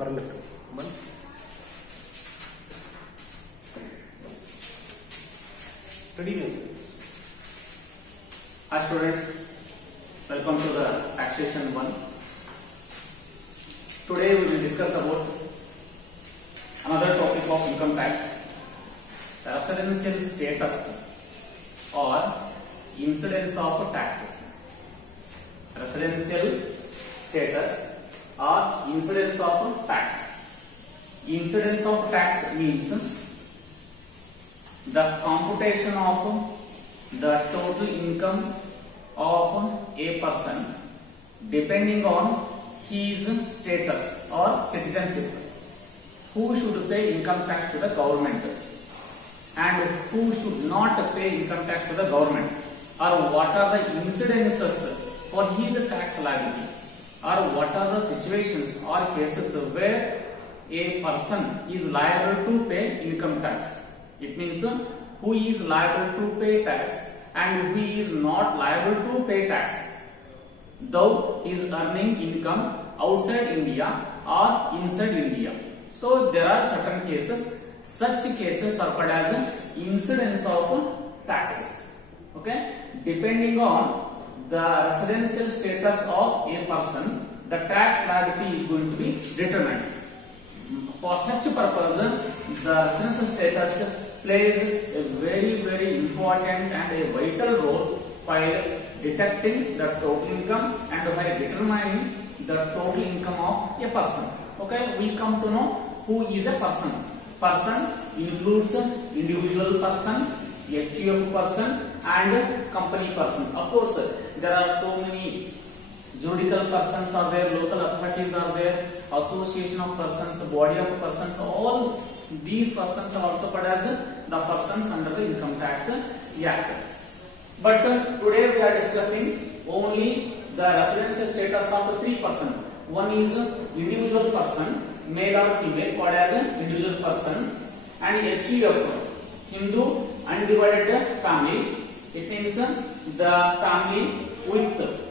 Hi students, welcome to the taxation 1. Today we will discuss about another topic of income tax, residential status or incidence of taxes. Residential status or incidence of tax. Incidence of tax means the computation of the total income of a person depending on his status or citizenship. Who should pay income tax to the government and who should not pay income tax to the government, or what are the incidences for his tax liability, or what are the situations or cases where a person is liable to pay income tax. It means who is liable to pay tax and who is not liable to pay tax, though he is earning income outside India or inside India. So there are certain cases. Such cases are called as incidence of taxes. Okay, depending on the residential status of a person, the tax liability is going to be determined. For such purpose, the residential status plays a very important and a vital role while detecting the total income and while determining the total income of a person. Okay, we come to know who is a person. Person includes individual person, HUF person and company person. Of course, there are so many juridical persons are there, local authorities are there, association of persons, body of persons. All these persons are also called as the persons under the Income Tax Act. But today we are discussing only the residential status of 3 persons. One is individual person, male or female, called as an individual person, and HUF, Hindu undivided family. It means the family with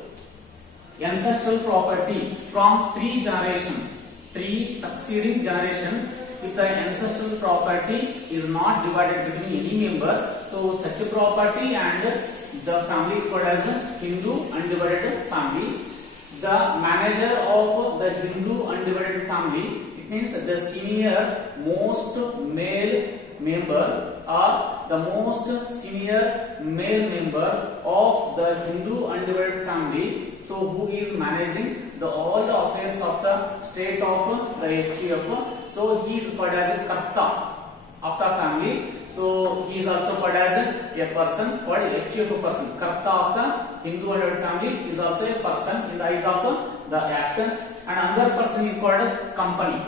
ancestral property from 3 generations, 3 succeeding generations, if the ancestral property is not divided between any member, so such a property and the family is called as Hindu undivided family. The manager of the Hindu undivided family, it means the senior most male member or the most senior male member of the Hindu undivided family. So who is managing all the affairs of the state of the HUF. So he is called as a Karta of the family. So he is also called as a person called HUF person. Karta of the Hindu undivided family is also a person in the eyes of the Act. And another person is called company.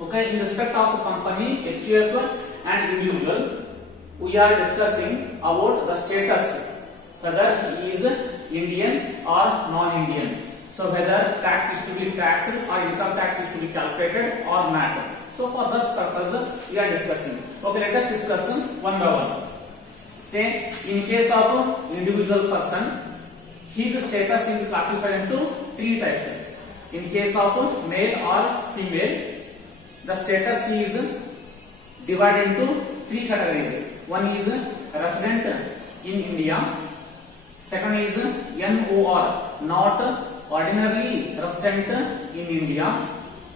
Okay, in respect of company, HUF and individual, we are discussing about the status, whether he is Indian or non-Indian. So whether tax is to be taxed or income tax is to be calculated or not. So for that purpose we are discussing. Okay, let us discuss one by one. Say in case of individual person, his status is classified into 3 types. In case of male or female, the status is divided into 3 categories. One is resident in India. Second is NOR, not ordinarily resident in India.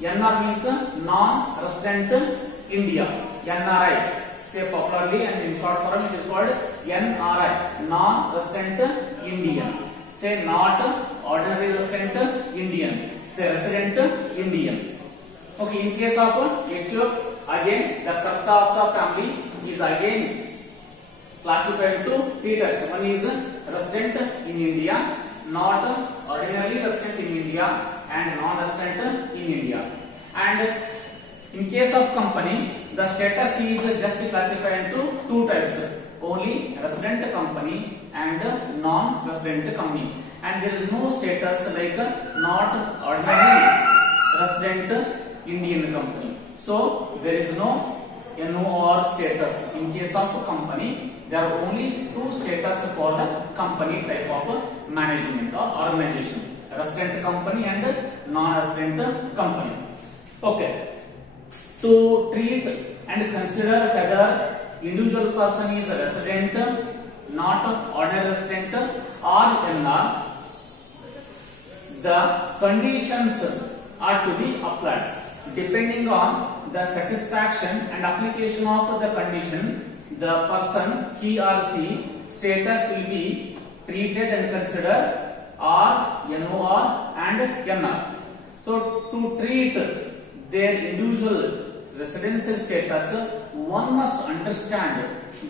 NR means non-resident India. NRI, say popularly and in short form it is called NRI, non-resident Indian. Say not ordinary resident Indian. Say resident Indian. Okay, in case of HUF, again the Karta of the family is again classified into 3 types. One is resident in India, not ordinarily resident in India, and non-resident in India. And in case of company, the status is just classified into 2 types, only resident company and non-resident company. And there is no status like not ordinary resident Indian company. So there is no NOR status in case of company. There are only 2 status for the company type of management or organization: resident company and non-resident company. Okay. To treat and consider whether individual person is a resident, not ordinary resident or NR, the conditions are to be applied. Depending on the satisfaction and application of the condition, the person, he or she, status will be treated and considered R, NOR and NR. So to treat their individual residential status, one must understand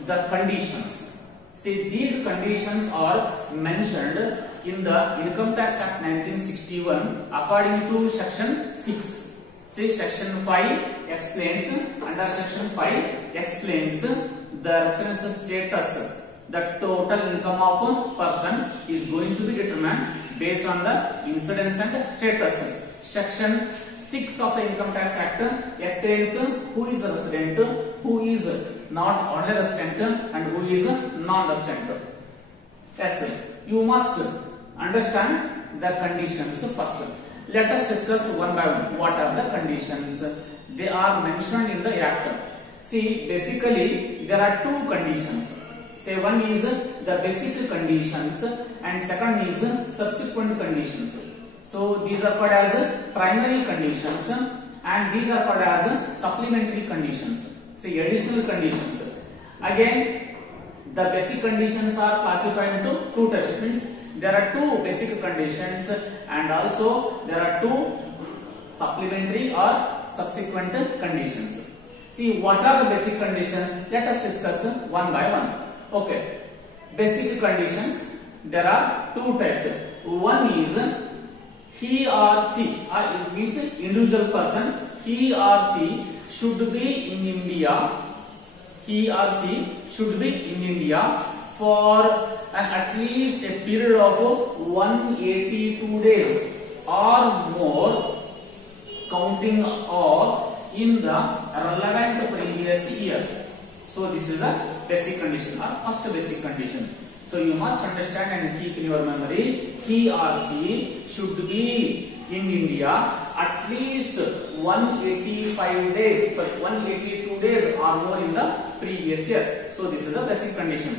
the conditions. See, these conditions are mentioned in the Income Tax Act 1961 according to section 6. See, section 5 explains, under section 5 explains the residential status. The total income of a person is going to be determined based on the incidence and status. Section 6 of the Income Tax Act explains who is a resident, who is not ordinary resident and who is non-resident. Yes, you must understand the conditions first. Let us discuss one by one. What are the conditions? They are mentioned in the Act. See, basically there are two conditions. Say, one is the basic conditions and second is subsequent conditions. So these are called as primary conditions and these are called as supplementary conditions. Say, additional conditions. Again, the basic conditions are classified into two types. It means there are two basic conditions and also there are two supplementary or subsequent conditions. See, what are the basic conditions? Let us discuss one by one. Okay, basic conditions, there are two types. One is he or she, or it means individual person, he or she should be in India. He or she should be in India for at least a period of 182 days or more, counting or in the relevant previous years. So this is the basic condition or first basic condition. So you must understand and keep in your memory, he or she should be in India at least 182 days or more in the previous year. So this is the basic condition.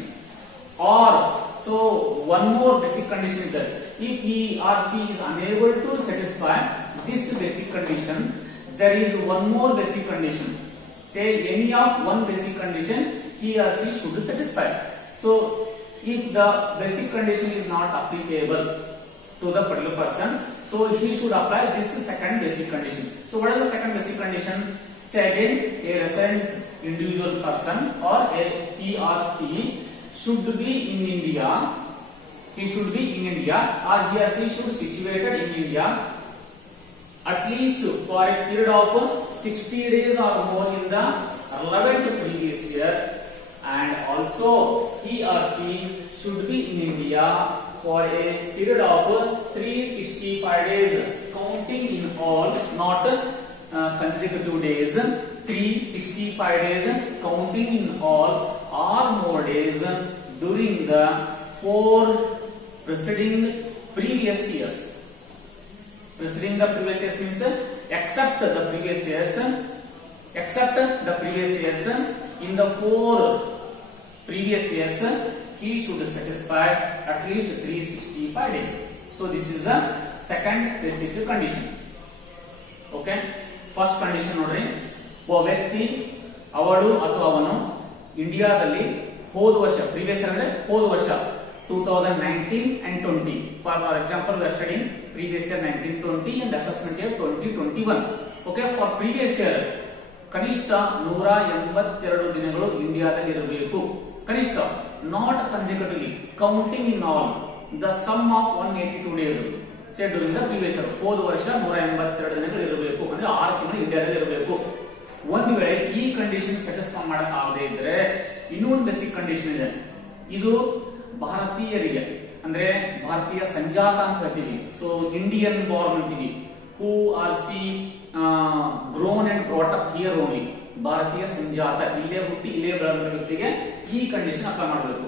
Or, so one more basic condition is that if he or she is unable to satisfy this basic condition, there is one more basic condition. Say, any of one basic condition he or she should satisfy. So if the basic condition is not applicable to the particular person, so he should apply this second basic condition. So what is the second basic condition? Say again, a resident individual person or he or she should be in India. He should be in India or he or she should be situated in India at least for a period of 60 days or more in the relevant previous year, and also he or she should be in India for a period of 365 days, counting in all, not consecutive days. 365 days, counting in all or more days during the 4 preceding previous years. Preceding the previous years means except the previous years. In the 4 previous years, he should satisfy at least 365 days. So this is the second basic condition. Okay, first condition nodri, ಒಬ್ಬ ವ್ಯಕ್ತಿ ಅವಳು ಅಥವಾ ಅವನು ಇಂಡಿಯಾದಲ್ಲಿ ಹೋದ ವರ್ಷ, previous ಅಂದ್ರೆ ಹೋದ ವರ್ಷ 2019 and 20. For example, we are studying previous year 1920 and assessment year 2021. Okay, for previous year ಕನಿಷ್ಠ 182 ದಿನಗಳು ಇಂಡಿಯಾದಲ್ಲಿ ಇರಬೇಕು. ಕನಿಷ್ಠ, not consecutively, counting in all the sum of 182 days. Say during the previous year, ಹೋದ ವರ್ಷ 182 ದಿನಗಳು ಇರಬೇಕು, ಅಂದ್ರೆ 6 ತಿಂಗಳು ಇಂಡಿಯಾದಲ್ಲಿ ಇರಬೇಕು. ಒಂದು ವೇಳೆ ಈ ಕಂಡೀಷನ್ ಸ್ಯಾಟಿಸ್ಫೈ ಮಾಡಕ್ ಆಗದೆ ಇದ್ರೆ ಇನ್ನೊಂದು ಬೇಸಿಕ್ ಕಂಡೀಷನ್ ಇದೆ. ಇದು ಭಾರತೀಯರಿಗೆ, ಅಂದ್ರೆ ಭಾರತೀಯ ಸಂಜಾತ ಅಂತ ಹೇಳ್ತೀವಿ. ಸೊ ಇಂಡಿಯನ್ ಬಾರ್ನ್ ಅಂತೀವಿ. Who are see grown and brought up here only, ಭಾರತೀಯ ಸಂಜಾತ, ಇಲ್ಲೇ ಹುಟ್ಟಿ ಇಲ್ಲೇ ಬೆಳೆದ ವ್ಯಕ್ತಿಗೆ ಈ ಕಂಡೀಷನ್ ಅಪ್ಲೈ ಮಾಡಬೇಕು.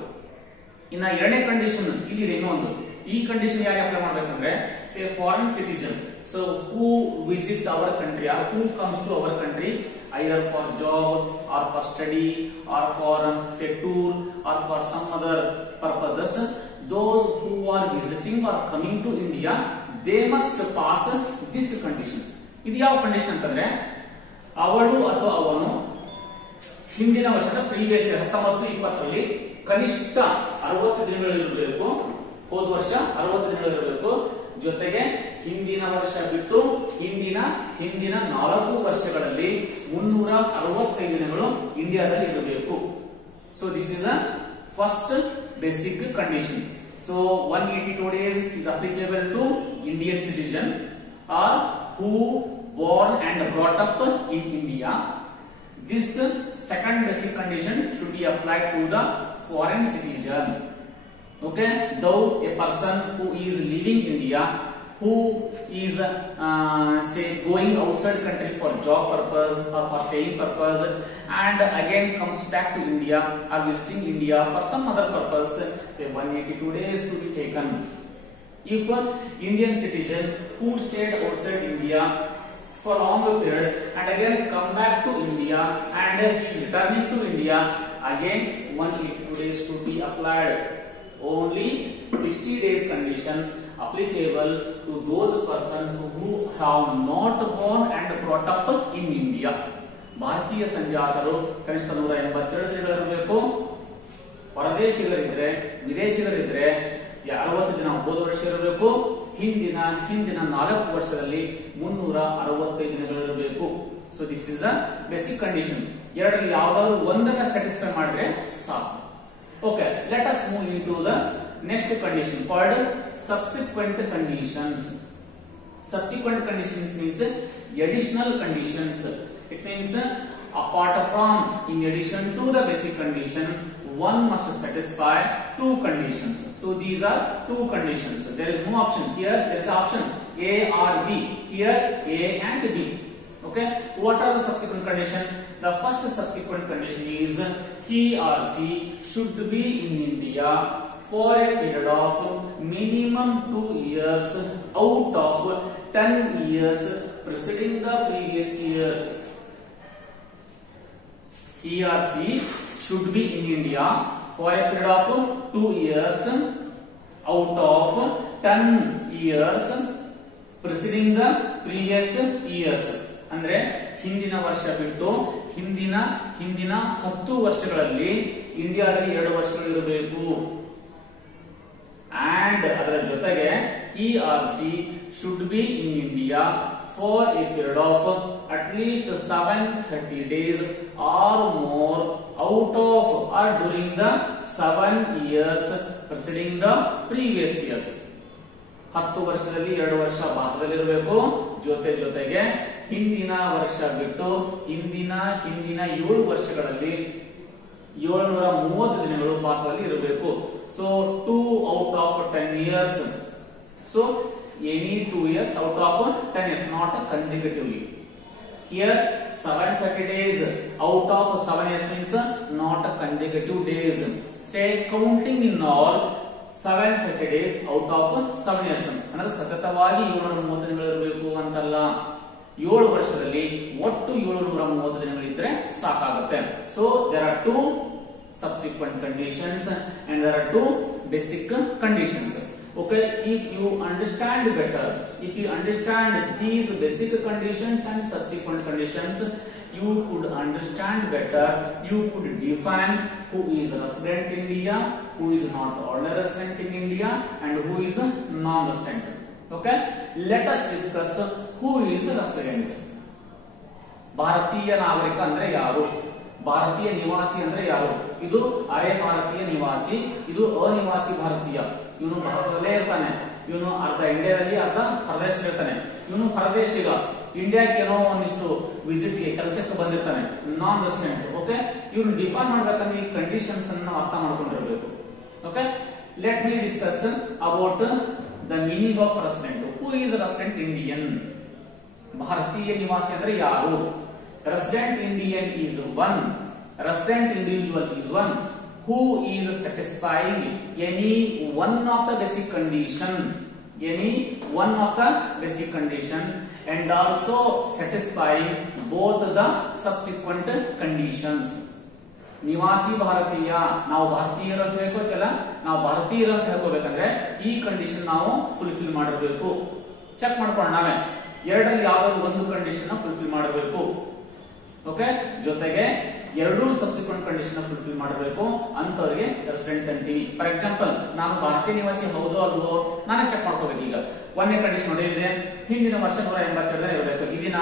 ಇನ್ನ ಎರಡನೇ ಕಂಡೀಷನ್ ಇಲ್ಲಿದೆ ಇನ್ನೊಂದು. ಈ ಕಂಡೀಷನ್ ಯಾರಿಗೆ ಅಪ್ಲೈ ಮಾಡ್ಬೇಕಂದ್ರೆ, say foreign citizen So who visit our country or who comes to our country either for job or for study or for say tour or for some other purposes, those who are visiting or coming to India, they must pass this condition. ಇದು ಯಾವ condition ಅಂತಂದ್ರೆ ಅವಳು ಅಥವಾ ಅವನು ಹಿಂದಿನ ವರ್ಷದ previous 19-20ರಲ್ಲಿ ಕನಿಷ್ಠ 60 ದಿನಗಳಿರಬೇಕು. ಹೋದ ವರ್ಷ 60 ದಿನಗಳಿರಬೇಕು. ಜೊತೆಗೆ ಹಿಂದಿನ ವರ್ಷ ಬಿಟ್ಟು ಹಿಂದಿನ 4 ವರ್ಷಗಳಲ್ಲಿ 365 ದಿನಗಳು ಇಂಡಿಯಾದಲ್ಲಿ ಇರಬೇಕು. So this is the first basic condition. So 182 days is applicable to Indian citizen or who born and brought up in India. This second basic condition should be applied to the foreign citizen. Okay, though a person who is leaving India, who is say going outside country for job purpose or for staying purpose and again comes back to India or visiting India for some other purpose, say 182 days to be taken. If an Indian citizen who stayed outside India for a long period and again come back to India and he is returning to India, again 182 days should be applied. Only 60 days condition applicable to those persons who have not born and brought up in India. ಭಾರತೀಯ ಸಂಜಾತರು ಕನಿಷ್ಠ 182 ದಿನಗಳಿರಬೇಕು. ಪರದೇಶಿಗರಿದ್ರೆ ವಿದೇಶಿಗರಿದ್ರೆ 60 ದಿನ ಹೋದ ವರ್ಷ ಇರಬೇಕು. ಹಿಂದಿನ 4 ವರ್ಷದಲ್ಲಿ 365 ದಿನಗಳಿರಬೇಕು. So this is the basic condition. ಎರಡರಲ್ಲಿ ಯಾವ್ದಾದ್ರು ಒಂದನ್ನ ಸ್ಯಾಟಿಸ್ಫೈ ಮಾಡಿದ್ರೆ ಸಾಕು. Okay, let us move into the next condition called subsequent conditions. Subsequent conditions means additional conditions. It means apart from, in addition to the basic condition, one must satisfy two conditions. So these are two conditions. There is no option here. There is option A or B. Here A and B. Okay, what are the subsequent conditions? The first subsequent condition is he or she should be in India for a period of minimum 2 years out of 10 years preceding the previous years. He or she should be in India for a period of 2 years out of 10 years preceding the previous years. ಅಂದ್ರೆ ಹಿಂದಿನ ವರ್ಷ ಬಿಟ್ಟು ಹಿಂದಿನ 10 ವರ್ಷಗಳಲ್ಲಿ ಇಂಡಿಯಾದಲ್ಲಿ 2 ವರ್ಷಗಳು ಇರಬೇಕು. And ಅದರ ಜೊತೆಗೆ he or she should be in India for a period of at least 730 days or more out of or during the 7 years preceding the previous years. 10 ವರ್ಷದಲ್ಲಿ 2 ವರ್ಷ ಭಾರತದಲ್ಲಿರಬೇಕು. ಜೊತೆಗೆ ಹಿಂದಿನ ವರ್ಷ ಬಿಟ್ಟು ಹಿಂದಿನ 7 ವರ್ಷಗಳಲ್ಲಿ 730 ದಿನಗಳು ಭಾರತದಲ್ಲಿ ಇರಬೇಕು. So 2 out of 10 years. So any 2 years out of 10 years, not consecutively. Here 730 days out of 7 years means not consecutive days. Say counting in all 730 days out of 7 years. ಅಂದ್ರೆ ಸತತವಾಗಿ 730 ದಿನಗಳು ಇರಬೇಕು ಅಂತಲ್ಲ. 7 ವರ್ಷದಲ್ಲಿ ಒಟ್ಟು 730 ದಿನಗಳಿದ್ರೆ ಸಾಕಾಗುತ್ತೆ. So there are two subsequent conditions and there are two basic conditions. Okay, if you understand better, if you understand these basic conditions and subsequent conditions, you could understand better, you could define who is resident in India, who is not ordinary resident in India and who is non-resident. Okay, let us discuss who is resident. ಭಾರತೀಯ ನಾಗರಿಕ ಅಂದ್ರೆ ಯಾರು? ಭಾರತೀಯ ನಿವಾಸಿ ಅಂದ್ರೆ ಯಾರು? ಇದು ಅರೆ ಭಾರತೀಯ ನಿವಾಸಿ, ಇದು ಅನಿವಾಸಿ ಭಾರತೀಯ. ಇವನು ಭಾರತದಲ್ಲೇ ಇರ್ತಾನೆ, ಇವನು ಅರ್ಧ ಇಂಡಿಯಾದಲ್ಲಿ ಅರ್ಧ ಪರದೇಶದಲ್ಲಿ ಇರ್ತಾನೆ. ಇವನು ಪರದೇಶಿಗ, ಇಂಡಿಯಾಕ್ಕೆ ಏನೋ ಒಂದಿಷ್ಟು ವಿಸಿಟ್ ಗೆ ಕೆಲಸಕ್ಕೆ ಬಂದಿರ್ತಾನೆ, ನಾನ್ ರೆಸಿಡೆಂಟ್. ಓಕೆ, ಇವನು ಡಿಫೈನ್ ಮಾಡ್ಬೇಕಂದ್ರೆ ಈ ಕಂಡೀಷನ್ಸ್ ಅನ್ನು ನಾವು ಅರ್ಥ ಮಾಡ್ಕೊಂಡಿರ್ಬೇಕು. Okay, let me discuss about the meaning of resident. Who is resident Indian? ಭಾರತೀಯ ನಿವಾಸಿ ಅಂದ್ರೆ ಯಾರು? Resident Indian is one. Resident individual is one who is satisfying any one of the basic condition. any one of the basic condition and also satisfying both the subsequent conditions. ನಿವಾಸಿ ಭಾರತೀಯ, ನಾವು ಭಾರತೀಯರು ಅಂತ ಹೇಳ್ಕೋಬೇಕಲ್ಲ, ನಾವು ಭಾರತೀಯರು ಅಂತ ಹೇಳ್ಕೋಬೇಕಂದ್ರೆ ಈ ಕಂಡೀಷನ್ ನಾವು ಫುಲ್ಫಿಲ್ ಮಾಡಿರಬೇಕು. ಚೆಕ್ ಮಾಡ್ಕೊಂಡು ನಾವೇ ಎರಡರಲ್ಲಿ ಯಾವ್ದಾದ್ರು ಒಂದು ಕಂಡೀಷನ್ ಫುಲ್ಫಿಲ್ ಮಾಡಬೇಕು. ಓಕೆ, ಜೊತೆಗೆ ಎರಡೂ ಸಬ್ಸಿಕ್ವೆಂಟ್ ಕಂಡೀಷನ್ ಫುಲ್ಫಿಲ್ ಮಾಡಬೇಕು ಅಂತವರಿಗೆ ರೆಸಿಡೆಂಟ್ ಅಂತೀವಿ. ಫಾರ್ ಎಕ್ಸಾಂಪಲ್, ನಾನು ಭಾರತೀಯ ನಿವಾಸಿ ಹೌದೋ ಅಲ್ವೋ ನಾನೇ ಚೆಕ್ ಮಾಡ್ಕೋಬೇಕು. ಈಗ ಒಂದನೇ ಕಂಡೀಷನ್ ನೋಡಿದ್ರೆ ಹಿಂದಿನ ವರ್ಷ 182 ಇರಬೇಕು, ಈ ದಿನ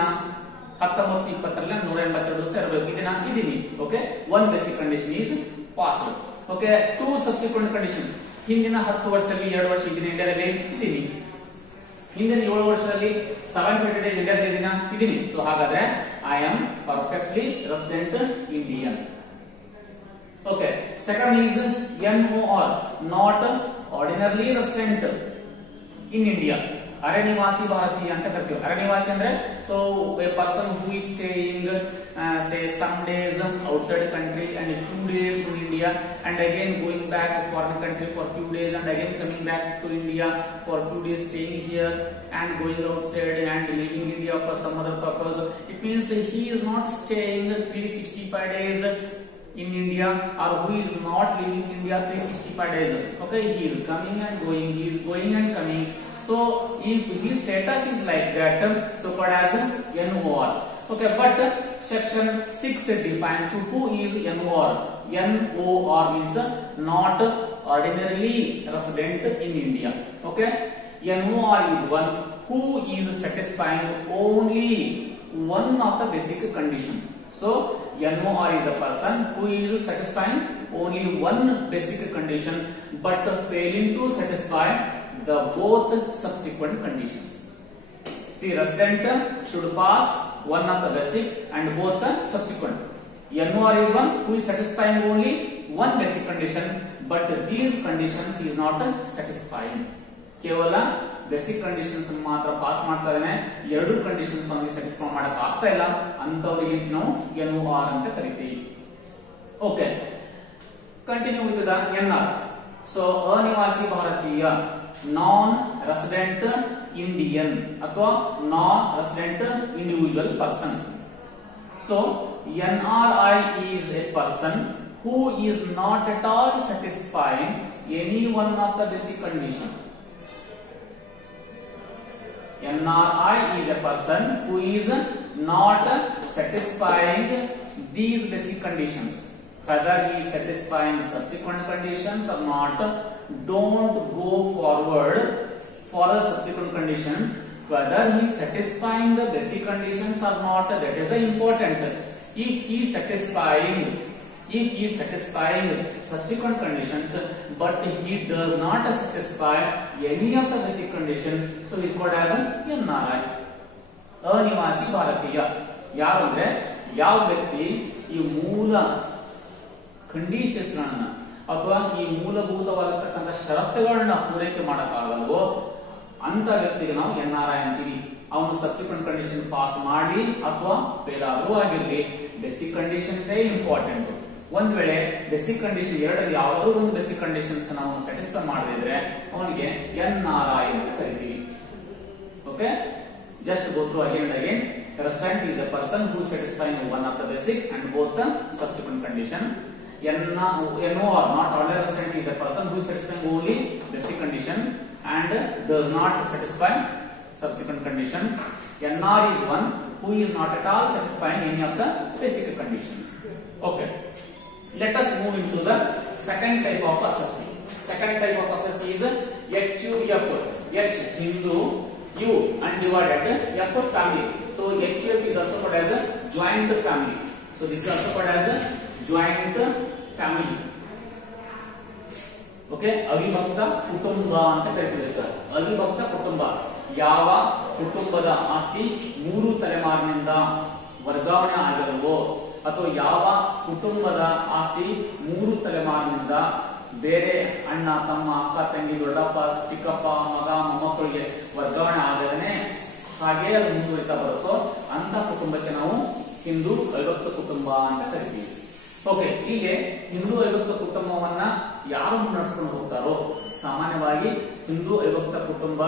1920 182 ದಿವಸ ಇರಬೇಕು, ಈ ದಿನ ಇದೀನಿ. Okay, one basic condition is passed. Okay, two subsequent condition, ಹಿಂದಿನ 10 ವರ್ಷದಲ್ಲಿ 2 ವರ್ಷ ಇದೀನಿ ಇಂಡಿಯಾದಲ್ಲಿ ಇದೀನಿ, ಹಿಂದಿನ 7 ವರ್ಷದಲ್ಲಿ 720 ಡೇಸ್ ಇಂಡಿಯಾದಲ್ಲಿ ಇದೀನಿ. ಸೊ ಹಾಗಾದ್ರೆ I am perfectly resident Indian. Okay, second is NOR, not ordinarily resident in India. ಅರೆನಿವಾಸಿ ಭಾರತೀಯ ಅಂತ ಕರಿತೀವಿ. ಅರೆನಿವಾಸಿ ಅಂದ್ರೆ so a person who is staying say some days outside country and a few days in India and again going back to foreign country for few days and again coming back to India for few days staying here and going outside and leaving India for some other purpose. It means he is not staying 365 days in India, or who is not leaving India 365 days. Okay, he is coming and going, he is going and coming. So if his status is like that, so called as NOR. Okay, but section 6 defines who is NOR. NOR means not ordinarily resident in India. Okay, NOR is one who is satisfying only one of the basic condition. So NOR is a person who is satisfying only one basic condition but failing to satisfy the both subsequent conditions. See, resident should pass one of the basic and both the subsequent. NOR is one who is satisfying only one basic condition but these conditions is not satisfying. ಕೇವಲ basic conditions ಮಾತ್ರ pass ಮಾಡ್ತಾ ಇದ್ದಾನೆ, ಎರಡು conditions ಅವನಿಗೆ satisfy ಮಾಡಕ್ ಆಗ್ತಾ ಇಲ್ಲ, ಅಂತವರಿಗೆ ನಾವು NOR ಅಂತ ಕರಿತೀವಿ. Okay, continue with the NR. So ಅನಿವಾಸಿ ಭಾರತೀಯ, ನಾನ್ ರೆಸಿಡೆಂಟ್ ಇಂಡಿಯನ್ ಅಥವಾ ನಾನ್ resident individual person. So NRI is a person who is not at all satisfying any one of the basic condition. NRI is a person who is not satisfying these basic conditions. Whether he is satisfying subsequent conditions or not, don't go forward for the subsequent condition. Whether he is satisfying the basic conditions or not, that is the important. If he is satisfying subsequent conditions but he does not satisfy any of the basic condition, so he is called as NRI. ಅನಿವಾಸಿ ಭಾರತೀಯ ಯಾರಂದ್ರೆ ಯಾವ ವ್ಯಕ್ತಿ ಈ ಮೂಲ conditions ಗಳನ್ನ ಅಥವಾ ಈ ಮೂಲಭೂತವಾಗಿರ್ತಕ್ಕಂಥ ಷರತ್ತುಗಳನ್ನ ಪೂರೈಕೆ ಮಾಡಕ್ಕಾಗಲ್ವೋ ಅಂತ ವ್ಯಕ್ತಿಗೆ ನಾವು NRI ಅಂತೀವಿ. ಅವನು ಸಬ್ಸಿಕ್ವೆಂಟ್ ಕಂಡೀಷನ್ ಪಾಸ್ ಮಾಡಿ ಅಥವಾ ಫೇಲ್ ಆದ್ರೂ ಆಗಿರ್ಲಿ, ಬೇಸಿಕ್ ಕಂಡೀಷನ್ಸ್ ಇಂಪಾರ್ಟೆಂಟ್. ಒಂದ್ ವೇಳೆ ಬೇಸಿಕ್ ಕಂಡೀಷನ್ ಎರಡರಲ್ಲಿ ಯಾವ್ದಾದ್ರು ಒಂದು ಬೇಸಿಕ್ ಕಂಡೀಷನ್ಸ್ ನಾವು ಸ್ಯಾಟಿಸ್ಫೈ ಮಾಡದಿದ್ರೆ ಅವನಿಗೆ NRI ಅಂತ ಕರಿತೀವಿ. Okay, just go through again and again. Resident is a person who is satisfying one of the basic and both the subsequent condition. NOR, not order resident, is a person who is satisfying only basic condition and does not satisfy subsequent condition. NR is one who is not at all satisfying any of the basic conditions. Okay, let us move into the second type of assessee. Second type of assessee is HUF. H Hindu, U undivided, F family. So HUF is also called as a joint family. So this is also called as a joint family. Okay, ಅವಿಭಕ್ತ ಕುಟುಂಬ ಅಂತ ಕರೀತೀವಿ. ಅವಿಭಕ್ತ ಕುಟುಂಬ ಯಾವ ಕುಟುಂಬದ ಆಸ್ತಿ 3 ತಲೆಮಾರಿನಿಂದ ವರ್ಗಾವಣೆ ಆಗಿರುವೋ ಅಥವಾ ಯಾವ ಕುಟುಂಬದ ಆಸ್ತಿ 3 ತಲೆಮಾರಿನಿಂದ ಬೇರೆ ಅಣ್ಣ ತಮ್ಮ ಅಕ್ಕ ತಂಗಿ ದೊಡ್ಡಪ್ಪ ಚಿಕ್ಕಪ್ಪ ಮಗ ಮೊಮ್ಮಕ್ಕಳಿಗೆ ವರ್ಗಾವಣೆ ಆಗದೇನೆ ಹಾಗೆ ಅದು ಮುಂದುವರಿತಾ ಬರುತ್ತೋ ಅಂತ ಕುಟುಂಬಕ್ಕೆ ನಾವು ಹಿಂದೂ ಅವಿಭಕ್ತ ಕುಟುಂಬ ಅಂತ ಕರಿತೀವಿ. ಓಕೆ, ಹೀಗೆ ಹಿಂದೂ ಅವಿಭಕ್ತ ಕುಟುಂಬವನ್ನ ಯಾರು ನಡೆಸ್ಕೊಂಡು ಹೋಗ್ತಾರೋ ಸಾಮಾನ್ಯವಾಗಿ ಹಿಂದೂ ಅವಿಭಕ್ತ ಕುಟುಂಬ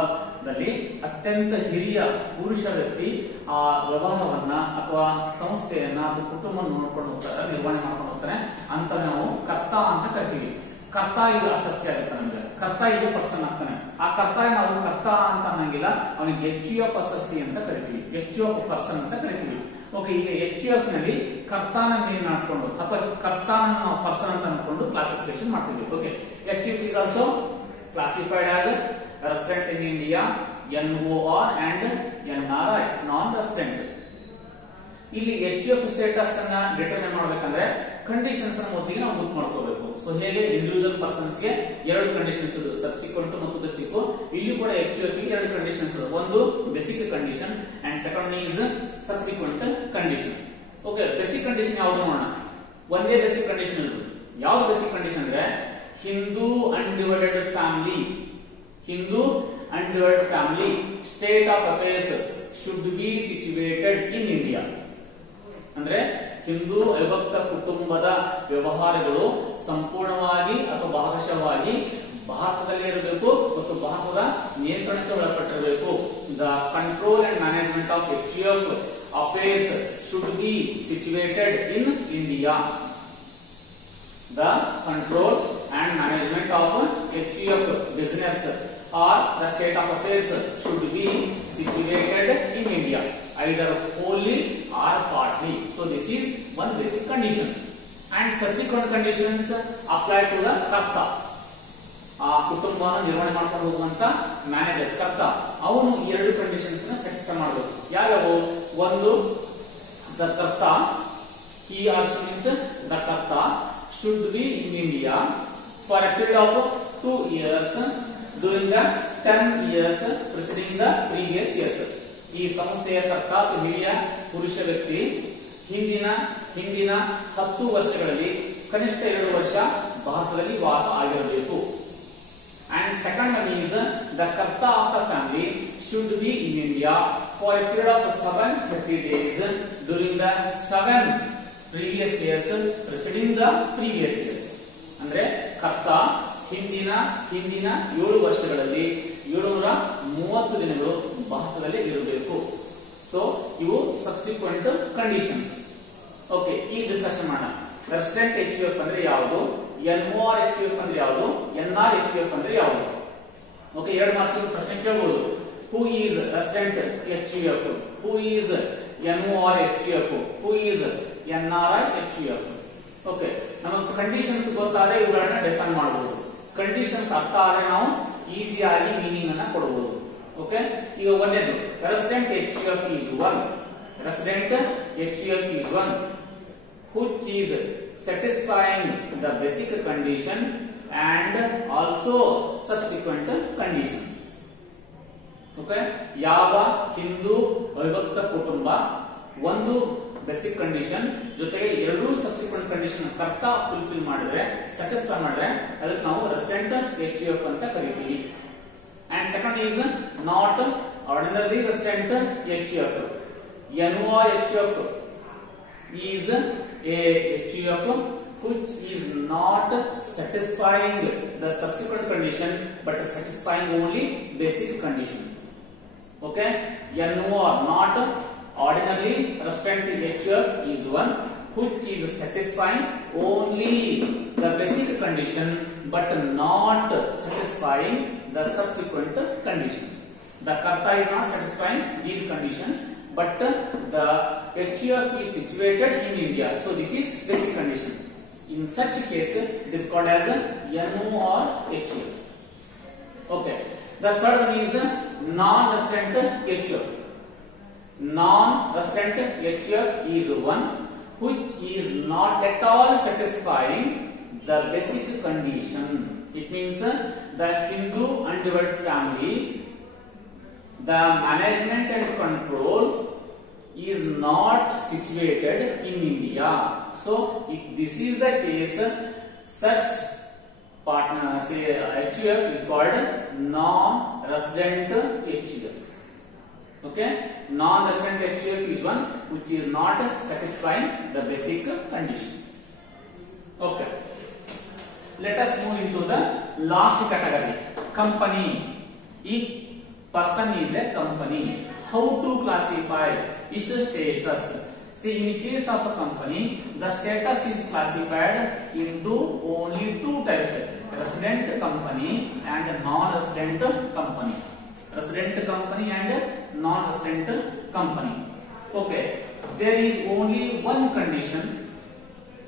ದಲ್ಲಿ ಅತ್ಯಂತ ಹಿರಿಯ ಪುರುಷ ವ್ಯಕ್ತಿ ಆ ವ್ಯವಹಾರವನ್ನ ಅಥವಾ ಸಂಸ್ಥೆಯನ್ನ ಅಥವಾ ಕುಟುಂಬ ನೋಡ್ಕೊಂಡು ಹೋಗ್ತಾರೆ, ನಿರ್ವಹಣೆ ಮಾಡ್ಕೊಂಡು ಹೋಗ್ತಾರೆ ಅಂತ ನಾವು ಕರ್ತ ಅಂತ ಕರಿತೀವಿ. ಕರ್ತ ಇದು ಅಸಸ್ಯ ಆಗುತ್ತೆ ನಮ್ಗೆ, ಕರ್ತ ಇದು ಪರ್ಸನ್ ಆಗ್ತಾನೆ. ಆ ಕರ್ತ ನಾವು ಕರ್ತ ಅಂತ ಅನ್ನಂಗಿಲ್ಲ, ಅವನಿಗೆ HUF ಅಸಸ್ಯ ಅಂತ ಕರಿತೀವಿ, HUF ಪರ್ಸನ್ ಅಂತ ಕರಿತೀವಿ. ಓಕೆ, ಈಗ HUF ನಲ್ಲಿ ಕರ್ತಾನ ಮೀನ್ ಹಾಕೊಂಡು ಅಥವಾ ಕರ್ತಾನ ನಾವು ಪರ್ಸನ್ ಅಂತ ಅನ್ಕೊಂಡು ಕ್ಲಾಸಿಫಿಕೇಶನ್ ಮಾಡ್ತೀವಿ. Okay, HUF is also classified as resident in India, NOR and NRI, non-resident. ಇಲ್ಲಿ HUF ಸ್ಟೇಟಸ್ ಅನ್ನ ಡಿಟರ್ಮೈನ್ ಮಾಡಬೇಕಂದ್ರೆ ಕಂಡೀಷನ್ಸ್ ಅನ್ನು ಮೊದಲಿಗೆ ನಾವು ಗೊತ್ತು ಮಾಡ್ಕೋಬೇಕು. ಸೊ ಹೇಗೆ ಇಂಡಿವಿಜುವಲ್ ಪರ್ಸನ್ಸ್ ಗೆ ಎರಡು ಕಂಡೀಷನ್ಸ್ ಇದೆ, ಸಬ್ಸಿಕ್ವೆಂಟ್ ಮತ್ತು ಬೇಸಿಕ್. ಇಲ್ಲಿ ಕೂಡ HUF ಗೆ ಎರಡು ಕಂಡೀಷನ್ಸ್ ಇದೆ, ಒಂದು basic condition and second is subsequent condition. Okay, basic condition ಯಾವ್ದು ನೋಡೋಣ. ಒಂದೇ ಬೇಸಿಕ್ ಕಂಡೀಷನ್ ಇದು. ಯಾವ್ದು ಬೇಸಿಕ್ ಕಂಡೀಷನ್ ಅಂದ್ರೆ Hindu undivided family, Hindu undivided family state of affairs should be situated in India. ಅಂದ್ರೆ ಹಿಂದೂ ಅವಿಭಕ್ತ ಕುಟುಂಬದ ವ್ಯವಹಾರಗಳು ಸಂಪೂರ್ಣವಾಗಿ ಅಥವಾ ಭಾಗಶಃವಾಗಿ ಭಾರತದಲ್ಲಿ ಇರಬೇಕು ಮತ್ತು ಭಾರತದ ನಿಯಂತ್ರಣಕ್ಕೆ ಒಳಪಟ್ಟಿರಬೇಕು. The control and management of HUF affairs should be situated in India. The control and management of HUF business or the state of affairs should be situated in India, either wholly or partly. So this is one basic condition, and subsequent conditions apply to the karta. ಆ ಕುಟುಂಬನ ನಿರ್ವಹಣೆ ಮಾಡ್ಕೊಂಡು ಹೋಗುವಂತ manager ಕರ್ತ, ಅವನು ಎರಡು conditions ನ satisfy ಮಾಡಬೇಕು. ಯಾವ್ಯಾವು? ಒಂದು, ದ ಕರ್ತ, he or she means the karta should be in India for a period of 2 years during the 10 years preceding the previous years. ಈ ಸಂಸ್ಥೆಯ ಕರ್ತ ಹಿರಿಯ ಪುರುಷ ವ್ಯಕ್ತಿ ಹಿಂದಿನ 10 ವರ್ಷಗಳಲ್ಲಿ ಕನಿಷ್ಠ 2 ವರ್ಷ ಭಾರತದಲ್ಲಿ ವಾಸ ಆಗಿರಬೇಕು. And second one is the karta of the family should be in India for a period of 730 days during the 7 previous years preceding the previous years. ಅಂದ್ರೆ ಕರ್ತ ಹಿಂದಿನ 7 ವರ್ಷಗಳಲ್ಲಿ 730 ದಿನಗಳು ಭಾರತದಲ್ಲಿ ಇರಬೇಕು. ಸೊ ಇವು ಸಬ್ಸಿಕ್ವೆಂಟ್ ಕಂಡೀಷನ್ಸ್. ಓಕೆ, ಈ ಡಿಸ್ಕಷನ್ ಮಾಡೋಣ. ರೆಸಿಡೆಂಟ್ HUF ಅಂದ್ರೆ ಯಾವುದು, NOR HUF ಅಂದ್ರೆ ಯಾವುದು, NR HUF ಅಂದ್ರೆ ಯಾವುದು. ಓಕೆ, 2 ಮಾರ್ಕ್ಸ್ ಪ್ರಶ್ನೆ ಕೇಳಬಹುದು. ಹೂ is resident HUF, who is NOR HUF, who is NRI HUF. Okay, ನಮಗೆ ಕಂಡೀಷನ್ಸ್ ಗೊತ್ತಾದ್ರೆ ಇವುಗಳನ್ನ ಡಿಫೈನ್ ಮಾಡಬಹುದು. ಕಂಡೀಷನ್ಸ್ ಅರ್ಥ ಆದ್ರೆ ನಾವು ಈಸಿಯಾಗಿ ಮೀನಿಂಗ್ ಅನ್ನ ಕೊಡಬಹುದು. ಓಕೆ, ಈಗ ಒಂದೇದು resident HUF is 1, resident HUF is 1 which is satisfying the basic condition and also subsequent conditions. Okay, ಯಾವ ಹಿಂದೂ ಅವಿಭಕ್ತ ಕುಟುಂಬ ಒಂದು ಬೇಸಿಕ್ ಕಂಡೀಷನ್ ಜೊತೆಗೆ 2 ಸಬ್ಸಿಕ್ವೆಂಟ್ ಕಂಡೀಷನ್ ಕರ್ತ ಫುಲ್ಫಿಲ್ ಮಾಡಿದ್ರೆ, ಸ್ಯಾಟಿಸ್ಫೈ ಮಾಡಿದ್ರೆ ಅದಕ್ಕೆ ನಾವು ರೆಸಿಡೆಂಟ್ HUF ಅಂತ ಕರಿತೀವಿ. And second is not ordinary resident HUF. NOR HUF is a HUF which is not satisfying the subsequent condition but satisfying only basic condition. Okay, NOR not ordinary resident HUF is 1 which is satisfying only the basic condition but not satisfying the subsequent conditions. The karta is not satisfying these conditions but the HUF is situated in India. So this is basic condition. In such case it is called as NOR HUF. Okay, the third one is non-resident HUF. Non-resident HUF is 1 which is not at all satisfying the basic condition. It means the Hindu undivided family, the management and control is not situated in India. So if this is the case, such partner say HUF is called non-resident HUF. Okay, non-resident HUF is 1 which is not satisfying the basic condition. Okay, let us move into the last category, company. If person is a company. How to classify its status? See, in case of a company, the status is classified into only two types: resident company and non-resident company. Resident company and non-resident company. Okay, there is only one condition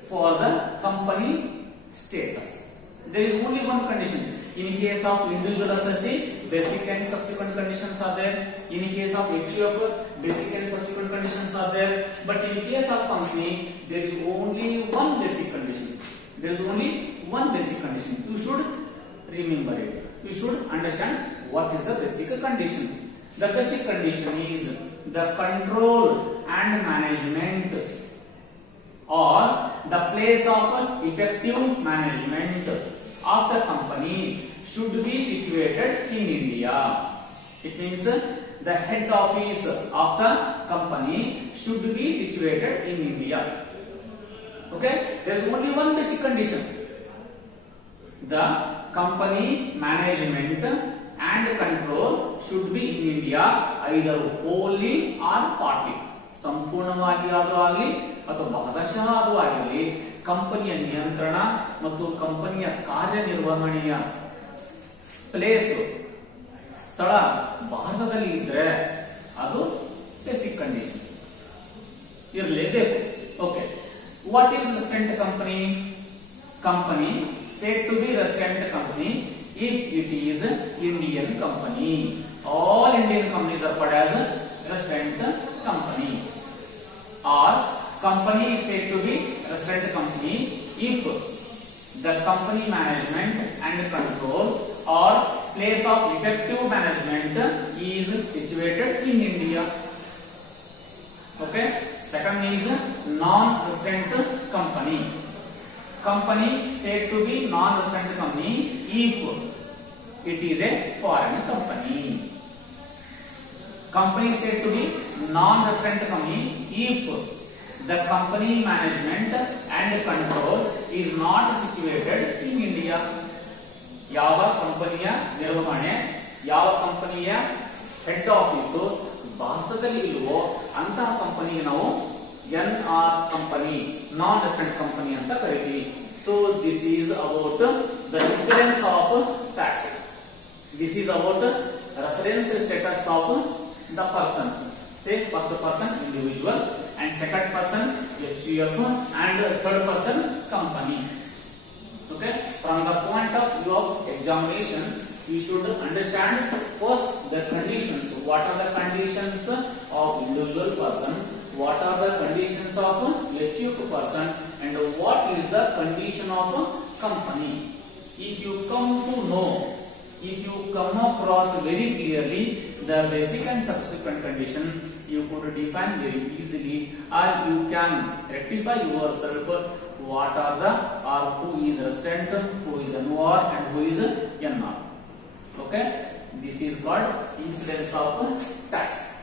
for the company status. There is only one condition. In case of individual associate, basic and subsequent conditions are there. In case of HUF, basic and subsequent conditions are there. But in case of company, there is only one basic condition. There is only one basic condition. You should remember it. You should understand what is the basic condition. The basic condition is the control and management, or the place of effective management of the company should be situated in India. It means the head office of the company should be situated in India. Okay, there is only one basic condition. The company management and control should be in India, either wholly or partly. ಸಂಪೂರ್ಣವಾಗಿ ಆದರೂ ಆಗಲಿ ಅಥವಾ ಭಾಗಶಃ ಆದರೂ ಆಗಿರಲಿ, ಕಂಪನಿಯ ನಿಯಂತ್ರಣ ಮತ್ತು ಕಂಪನಿಯ ಕಾರ್ಯನಿರ್ವಹಣೆಯ ಪ್ಲೇಸ್ ಸ್ಥಳ ಭಾರತದಲ್ಲಿ ಇದ್ರೆ ಅದು ಬೇಸಿಕ್ ಕಂಡೀಷನ್ ಇರಲೇಬೇಕು. Okay, what is resident company? Company said to be resident company if it is Indian company. All Indian companies are called as resident company. Or company is said to be resident company if the company management and control or place of effective management is situated in India. Okay, second is non-resident company. Company said to be non-resident company if it is a foreign company. Company said to be non-resident company if the company management and control is not situated in India. ಯಾವ ಕಂಪನಿಯ ನಿರ್ವಹಣೆ, ಯಾವ ಕಂಪನಿಯ head office ಭಾರತದಲ್ಲಿ ಇಲ್ವೋ ಅಂತಹ ಕಂಪನಿಗೆ ನಾವು NR company, non-resident company ಅಂತ ಕರೀತೀವಿ. So this is about the incidence of tax. This is about residence status of the persons. Say first person individual and second person HUF and third person company. Okay, from the point of view of examination, you should understand first the conditions. What are the conditions of individual person? What are the conditions of HUF person, and what is the condition of company? If you come to know, if you come across very clearly the basic and subsequent condition, you could define very easily, or you can rectify yourself what are the, or who is resident, who is NOR and who is NR. Okay, this is called incidence of tax.